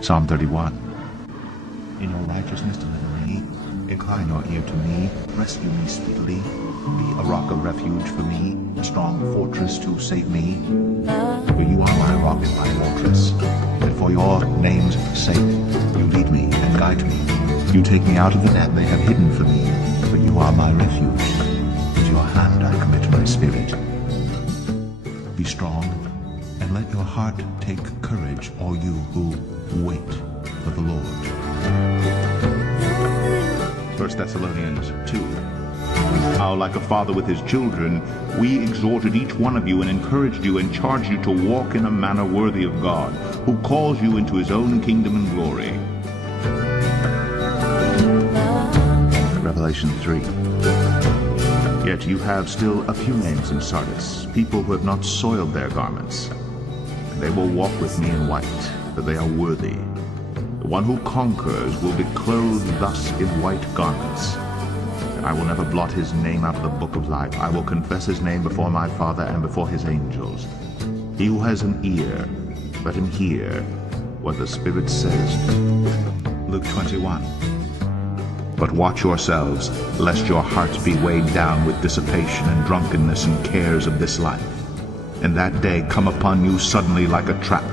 Psalm 31. In your righteousness deliver me, incline your ear to me, rescue me speedily, be a rock of refuge for me, a strong fortress to save me. For you are my rock and my fortress, and for your name's sake you lead me and guide me. You take me out of the net they have hidden for me, for you are my refuge. To your hand I commit my spirit. Be strong, and let your heart take courage, all you who wait for the Lord. 1 Thessalonians 2. How, like a father with his children, we exhorted each one of you and encouraged you and charged you to walk in a manner worthy of God, who calls you into his own kingdom and glory. Revelation 3. Yet you have still a few names in Sardis, people who have not soiled their garments. They will walk with me in white, for they are worthy. The one who conquers will be clothed thus in white garments. And I will never blot his name out of the book of life. I will confess his name before my Father and before his angels. He who has an ear, let him hear what the Spirit says. Luke 21. But watch yourselves, lest your hearts be weighed down with dissipation and drunkenness and cares of this life, and that day come upon you suddenly like a trap.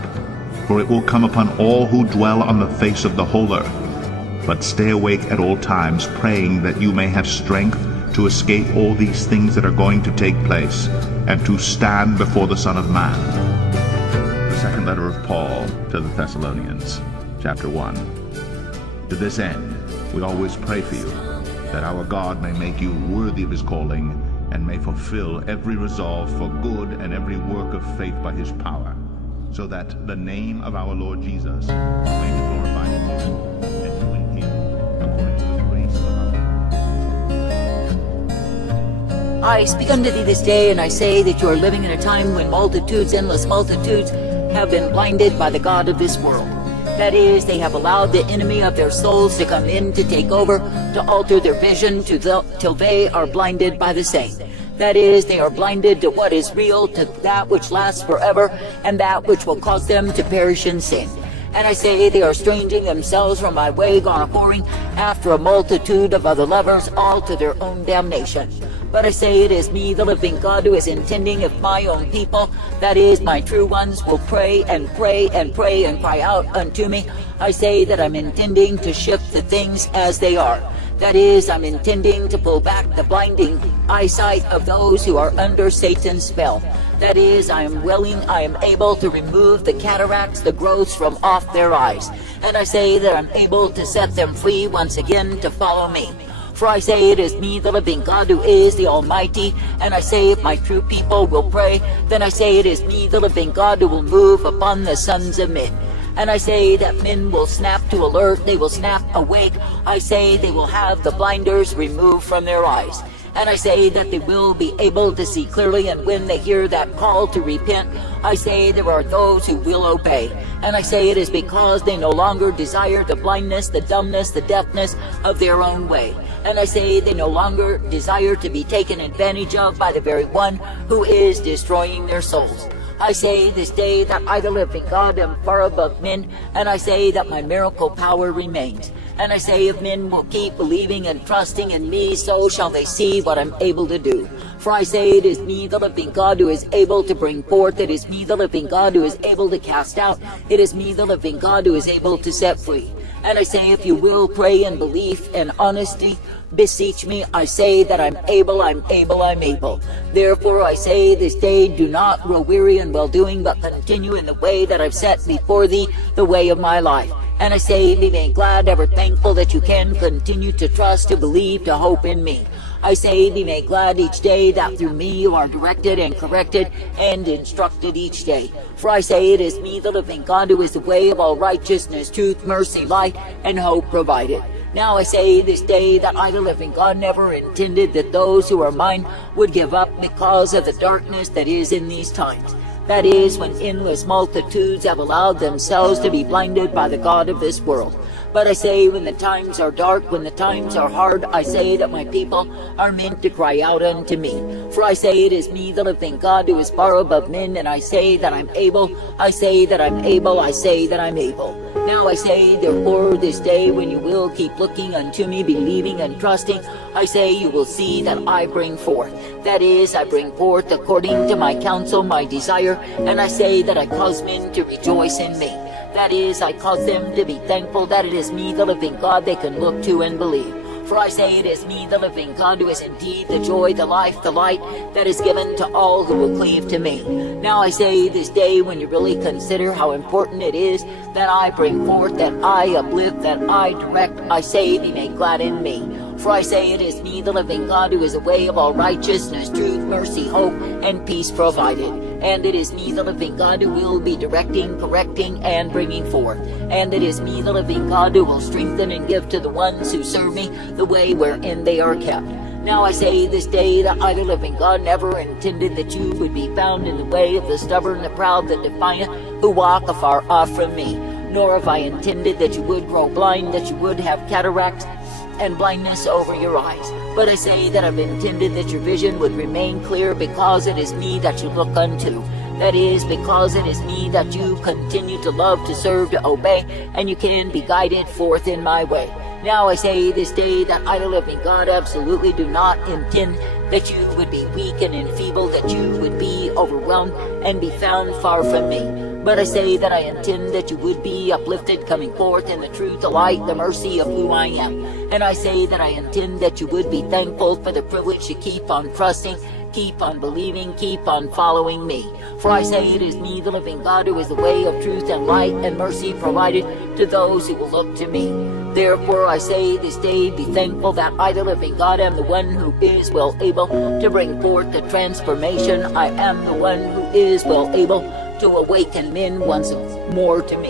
For it will come upon all who dwell on the face of the whole earth. But stay awake at all times, praying that you may have strength to escape all these things that are going to take place, and to stand before the Son of Man. The second letter of Paul to the Thessalonians, chapter 1. To this end, we always pray for you, that our God may make you worthy of his calling, and may fulfill every resolve for good and every work of faith by his power, so that the name of our Lord Jesus may be glorified in you, and you in him, according to the grace of our... I speak unto thee this day, and I say that you are living in a time when multitudes, endless multitudes, have been blinded by the god of this world. That is, they have allowed the enemy of their souls to come in to take over, to alter their vision till they are blinded by the same. That is, they are blinded to what is real, to that which lasts forever, and that which will cause them to perish in sin. And I say they are stranging themselves from my way, gone a-whoring after a multitude of other lovers, all to their own damnation. But I say it is me, the living God, who is intending if my own people, that is, my true ones, will pray and pray and pray and cry out unto me. I say that I'm intending to shift the things as they are. That is, I'm intending to pull back the blinding eyesight of those who are under Satan's spell. That is, I am willing, I am able to remove the cataracts, the growths from off their eyes. And I say that I'm able to set them free once again to follow me. For I say it is me, the living God, who is the Almighty. And I say if my true people will pray, then I say it is me, the living God, who will move upon the sons of men. And I say that men will snap to alert, they will snap awake. I say they will have the blinders removed from their eyes. And I say that they will be able to see clearly, and when they hear that call to repent, I say there are those who will obey. And I say it is because they no longer desire the blindness, the dumbness, the deafness of their own way. And I say they no longer desire to be taken advantage of by the very one who is destroying their souls. I say this day that I, the living God, am far above men, and I say that my miracle power remains. And I say if men will keep believing and trusting in me, so shall they see what I'm able to do. For I say it is me, the living God, who is able to bring forth. It is me, the living God, who is able to cast out. It is me, the living God, who is able to set free. And I say if you will pray in belief and honesty, beseech me, I say that I'm able, I'm able, I'm able. Therefore I say this day, do not grow weary in well-doing, but continue in the way that I've set before thee, the way of my life. And I say, be made glad, ever thankful that you can continue to trust, to believe, to hope in me. I say, be made glad each day that through me you are directed and corrected and instructed each day. For I say it is me, the living God, who is the way of all righteousness, truth, mercy, light, and hope provided. Now I say this day that I, the living God, never intended that those who are mine would give up because of the darkness that is in these times. That is, when endless multitudes have allowed themselves to be blinded by the god of this world. But I say, when the times are dark, when the times are hard, I say that my people are meant to cry out unto me. For I say it is me, the living God, who is far above men, and I say that I'm able, I say that I'm able, I say that I'm able. Now I say, therefore, this day, when you will keep looking unto me, believing and trusting, I say you will see that I bring forth. That is, I bring forth according to my counsel, my desire, and I say that I cause men to rejoice in me. That is, I cause them to be thankful that it is me, the living God, they can look to and believe. For I say it is me, the living God, who is indeed the joy, the life, the light that is given to all who will cleave to me. Now I say this day, when you really consider how important it is that I bring forth, that I uplift, that I direct, I say, be made glad in me. For I say it is me, the living God, who is a way of all righteousness, truth, mercy, hope, and peace provided. And it is me, the living God, who will be directing, correcting, and bringing forth. And it is me, the living God, who will strengthen and give to the ones who serve me the way wherein they are kept. Now I say this day that I, the living God, never intended that you would be found in the way of the stubborn, the proud, the defiant, who walk afar off from me. Nor have I intended that you would grow blind, that you would have cataracts and blindness over your eyes. But I say that I've intended that your vision would remain clear, because it is me that you look unto. That is, because it is me that you continue to love, to serve, to obey, and you can be guided forth in my way. Now I say this day that I, the living God, absolutely do not intend that you would be weak and enfeebled, that you would be overwhelmed and be found far from me. But I say that I intend that you would be uplifted, coming forth in the truth, the light, the mercy of who I am. And I say that I intend that you would be thankful for the privilege to keep on trusting, keep on believing, keep on following me. For I say it is me, the living God, who is the way of truth and light and mercy provided to those who will look to me. Therefore I say this day, be thankful that I, the living God, am the one who is well able to bring forth the transformation. I am the one who is well able to awaken men once more to me.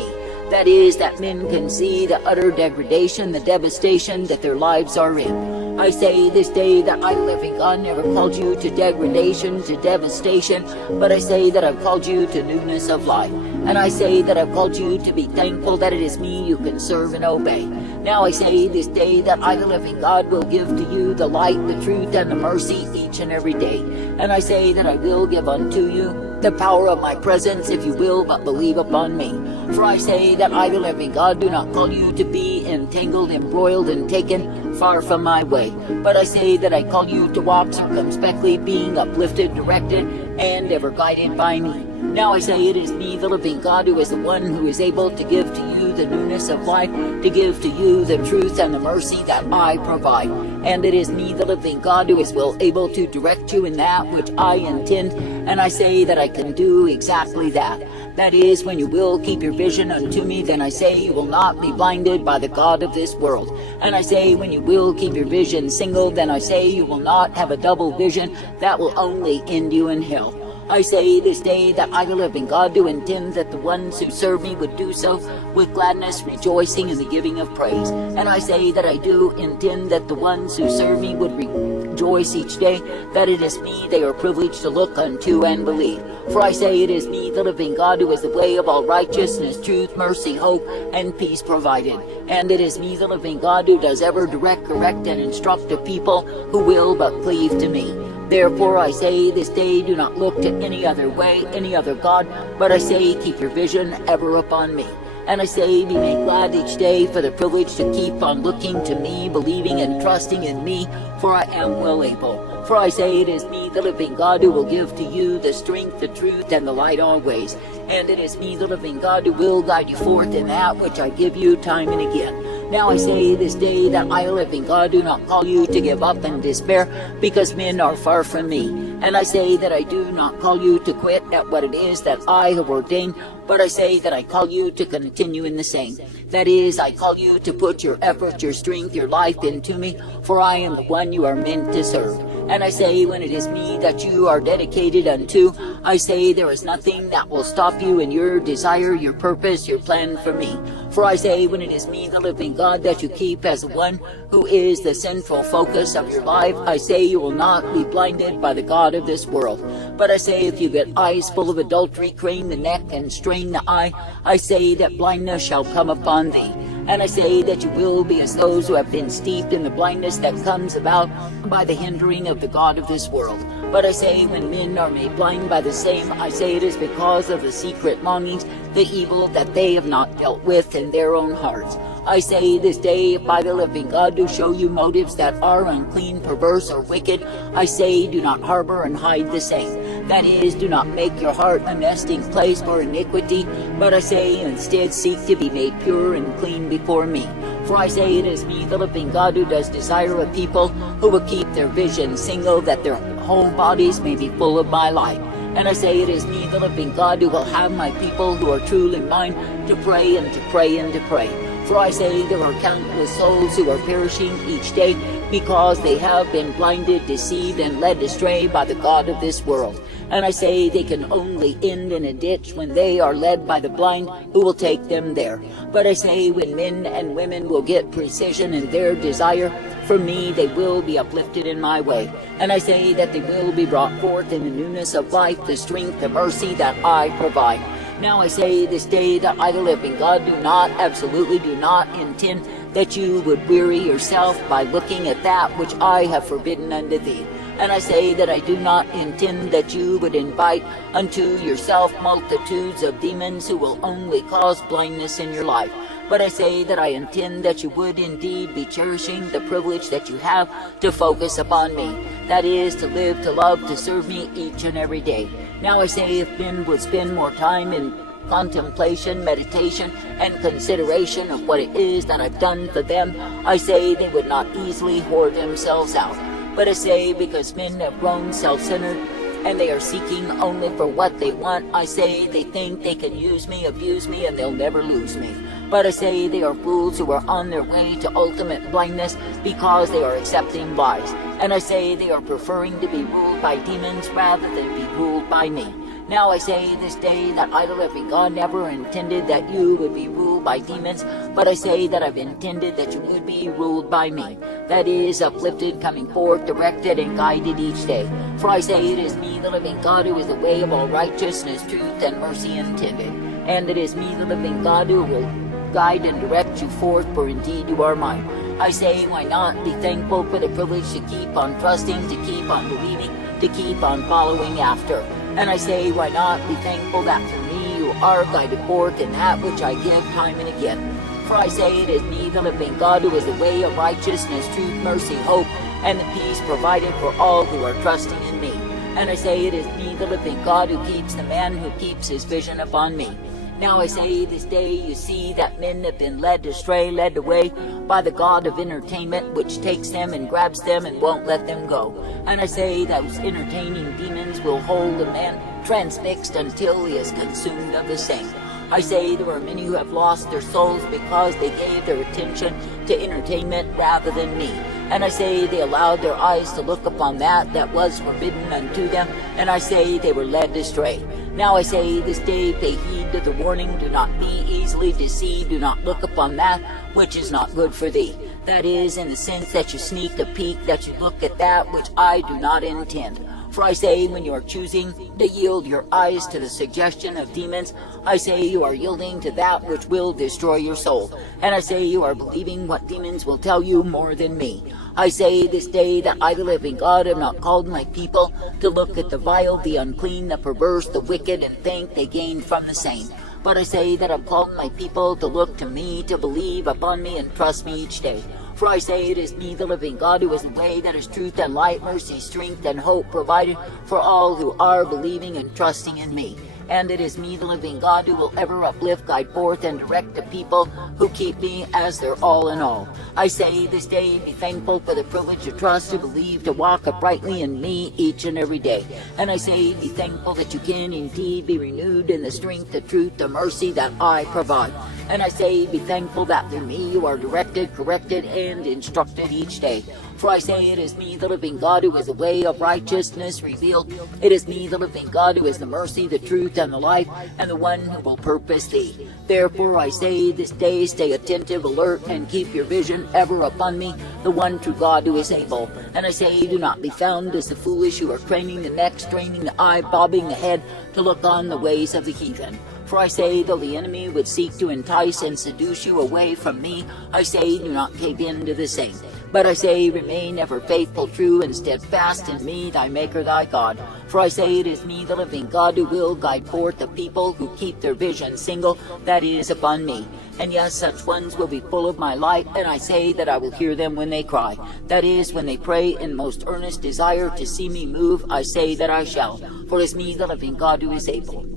That is, that men can see the utter degradation, the devastation that their lives are in. I say this day that I, the living God, never called you to degradation, to devastation, but I say that I've called you to newness of life. And I say that I've called you to be thankful that it is me you can serve and obey. Now I say this day that I, the living God, will give to you the light, the truth, and the mercy each and every day. And I say that I will give unto you the power of my presence, if you will but believe upon me. For I say that I, the living God, do not call you to be entangled, embroiled, and taken far from my way. But I say that I call you to walk circumspectly, being uplifted, directed, and ever guided by me. Now I say it is me, the living God, who is the one who is able to give to you the newness of life, to give to you the truth and the mercy that I provide. And it is me, the living God, who is well able to direct you in that which I intend. And I say that I can do exactly that. That is, when you will keep your vision unto me, then I say you will not be blinded by the god of this world. And I say when you will keep your vision single, then I say you will not have a double vision that will only end you in hell. I say this day that I, the living God, do intend that the ones who serve me would do so with gladness, rejoicing in the giving of praise. And I say that I do intend that the ones who serve me would rejoice each day, that it is me they are privileged to look unto and believe. For I say it is me, the living God, who is the way of all righteousness, truth, mercy, hope, and peace provided. And it is me, the living God, who does ever direct, correct, and instruct the people who will but cleave to me. Therefore I say this day, do not look to any other way, any other God, but I say keep your vision ever upon me. And I say be made glad each day for the privilege to keep on looking to me, believing and trusting in me, for I am well able. For I say it is me, the living God, who will give to you the strength, the truth, and the light always. And it is me, the living God, who will guide you forth in that which I give you time and again. Now I say this day that I, the living God, do not call you to give up and despair, because men are far from me. And I say that I do not call you to quit at what it is that I have ordained, but I say that I call you to continue in the same. That is, I call you to put your effort, your strength, your life into me, for I am the one you are meant to serve. And I say when it is me that you are dedicated unto, I say there is nothing that will stop you in your desire, your purpose, your plan for me. For I say, when it is me, the living God, that you keep as the one who is the central focus of your life, I say you will not be blinded by the god of this world. But I say, if you get eyes full of adultery, crane the neck and strain the eye, I say that blindness shall come upon thee. And I say that you will be as those who have been steeped in the blindness that comes about by the hindering of the god of this world. But I say, when men are made blind by the same, I say it is because of the secret longings, the evil that they have not dealt with in their own hearts. I say this day, by the living God, to show you motives that are unclean, perverse, or wicked, I say, do not harbor and hide the same. That is, do not make your heart a nesting place for iniquity, but I say, instead seek to be made pure and clean before me. For I say, it is me, the living God, who does desire a people who will keep their vision single, that their whole bodies may be full of my light. And I say, it is me, the living God, who will have my people who are truly mine to pray and to pray and to pray. For I say, there are countless souls who are perishing each day because they have been blinded, deceived, and led astray by the god of this world. And I say, they can only end in a ditch when they are led by the blind who will take them there. But I say, when men and women will get precision in their desire for me, they will be uplifted in my way. And I say that they will be brought forth in the newness of life, the strength, the mercy that I provide. Now I say this day that I, the living God, absolutely do not intend that you would weary yourself by looking at that which I have forbidden unto thee. And I say that I do not intend that you would invite unto yourself multitudes of demons who will only cause blindness in your life. But I say that I intend that you would indeed be cherishing the privilege that you have to focus upon me. That is, to live, to love, to serve me each and every day. Now I say, if men would spend more time in contemplation, meditation, and consideration of what it is that I've done for them, I say they would not easily whore themselves out. But I say, because men have grown self-centered, and they are seeking only for what they want, I say they think they can use me, abuse me, and they'll never lose me. But I say they are fools who are on their way to ultimate blindness because they are accepting lies. And I say they are preferring to be ruled by demons rather than be ruled by me. Now I say this day that I, the living God, never intended that you would be ruled by demons, but I say that I've intended that you would be ruled by me. That is, uplifted, coming forth, directed, and guided each day. For I say it is me, the living God, who is the way of all righteousness, truth, and mercy intended. And it is me, the living God, who will guide and direct you forth, for indeed you are mine. I say, why not be thankful for the privilege to keep on trusting, to keep on believing, to keep on following after. And I say, why not be thankful that through me you are guided forth in that which I give time and again. For I say, it is me, the living God, who is the way of righteousness, truth, mercy, hope, and the peace provided for all who are trusting in me. And I say, it is me, the living God, who keeps the man who keeps his vision upon me. Now I say, this day you see that men have been led astray, led away by the god of entertainment, which takes them and grabs them and won't let them go. And I say, those entertaining demons will hold a man transfixed until he is consumed of the same. I say, there are many who have lost their souls because they gave their attention to entertainment rather than me. And I say, they allowed their eyes to look upon that was forbidden unto them, and I say, they were led astray. Now I say, this day pay heed to the warning, do not be easily deceived, do not look upon that which is not good for thee. That is, in the sense that you sneak a peek, that you look at that which I do not intend. For I say, when you are choosing to yield your eyes to the suggestion of demons, I say you are yielding to that which will destroy your soul. And I say you are believing what demons will tell you more than me. I say this day that I, the living God, have not called my people to look at the vile, the unclean, the perverse, the wicked, and think they gain from the same. But I say that I've called my people to look to me, to believe upon me, and trust me each day. For I say it is me, the living God, who is the way, that is truth and light, mercy, strength, and hope provided for all who are believing and trusting in me. And it is me, the living God, who will ever uplift, guide forth, and direct the people who keep me as their all in all. I say this day, be thankful for the privilege to trust, to believe, to walk uprightly in me each and every day. And I say, be thankful that you can indeed be renewed in the strength, the truth, the mercy that I provide. And I say, be thankful that through me you are directed, corrected, and instructed each day. For I say it is me, the living God, who is the way of righteousness revealed. It is me, the living God, who is the mercy, the truth, and the life, and the one who will purpose thee. Therefore I say this day, stay attentive, alert, and keep your vision ever upon me, the one true God who is able. And I say, do not be found as the foolish who are craning the neck, straining the eye, bobbing the head, to look on the ways of the heathen. For I say, though the enemy would seek to entice and seduce you away from me, I say, do not cave in to the same. But I say, remain ever faithful, true, and steadfast in me, thy Maker, thy God. For I say, it is me, the living God, who will guide forth the people who keep their vision single, that is, upon me. And yes, such ones will be full of my light, and I say that I will hear them when they cry. That is, when they pray in most earnest desire to see me move, I say that I shall. For it is me, the living God, who is able.